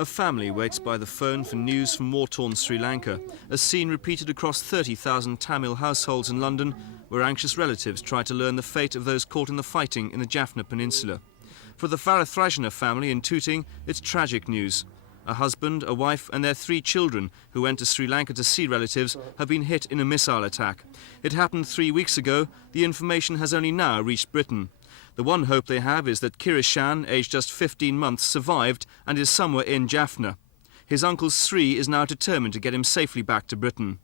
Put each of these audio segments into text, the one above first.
A family waits by the phone for news from war-torn Sri Lanka, a scene repeated across 30,000 Tamil households in London, where anxious relatives try to learn the fate of those caught in the fighting in the Jaffna Peninsula. For the Varathrajah family in Tooting, it's tragic news. A husband, a wife and their 3 children who went to Sri Lanka to see relatives have been hit in a missile attack. It happened 3 weeks ago. The information has only now reached Britain. The one hope they have is that Kirashan, aged just 15 months, survived and is somewhere in Jaffna. His uncle Sri is now determined to get him safely back to Britain.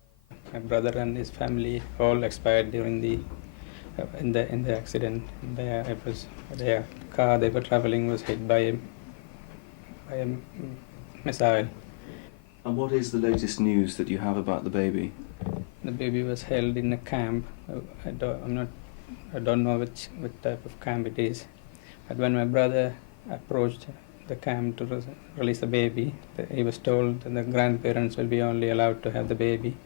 My brother and his family all expired during the accident. Their car they were traveling was hit by a missile. And what is the latest news that you have about the baby? The baby was held in a camp. I don't know which type of camp it is. But when my brother approached the camp to release the baby, he was told that the grandparents will be only allowed to have the baby.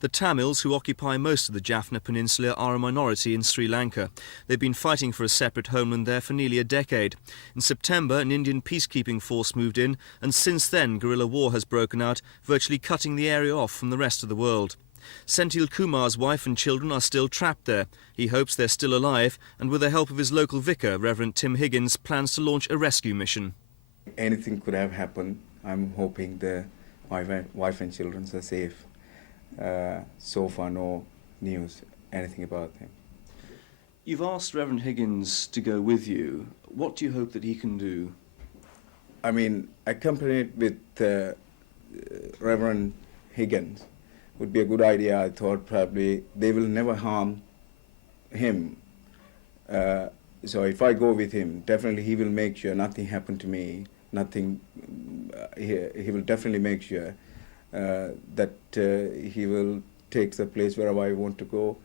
The Tamils, who occupy most of the Jaffna Peninsula, are a minority in Sri Lanka. They've been fighting for a separate homeland there for nearly a decade. In September, an Indian peacekeeping force moved in, and since then guerrilla war has broken out, virtually cutting the area off from the rest of the world. Senthil Kumar's wife and children are still trapped there. He hopes they're still alive, and with the help of his local vicar, Reverend Tim Higgins, plans to launch a rescue mission. Anything could have happened. I'm hoping the wife and children are safe. So far, no news, anything about them. You've asked Reverend Higgins to go with you. What do you hope that he can do? I mean, accompanied with Reverend Higgins would be a good idea. I thought probably they will never harm him. So if I go with him, definitely he will make sure nothing happened to me. Nothing. He will definitely make sure that he will take the place where I want to go,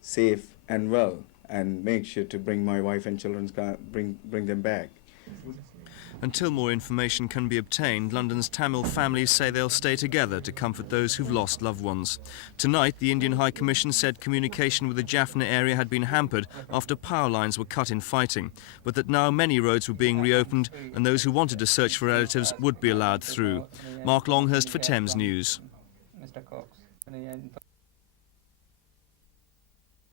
safe and well, and make sure to bring my wife and children, bring them back. Until more information can be obtained, London's Tamil families say they'll stay together to comfort those who've lost loved ones. Tonight, the Indian High Commission said communication with the Jaffna area had been hampered after power lines were cut in fighting, but that now many roads were being reopened and those who wanted to search for relatives would be allowed through. Mark Longhurst for Thames News.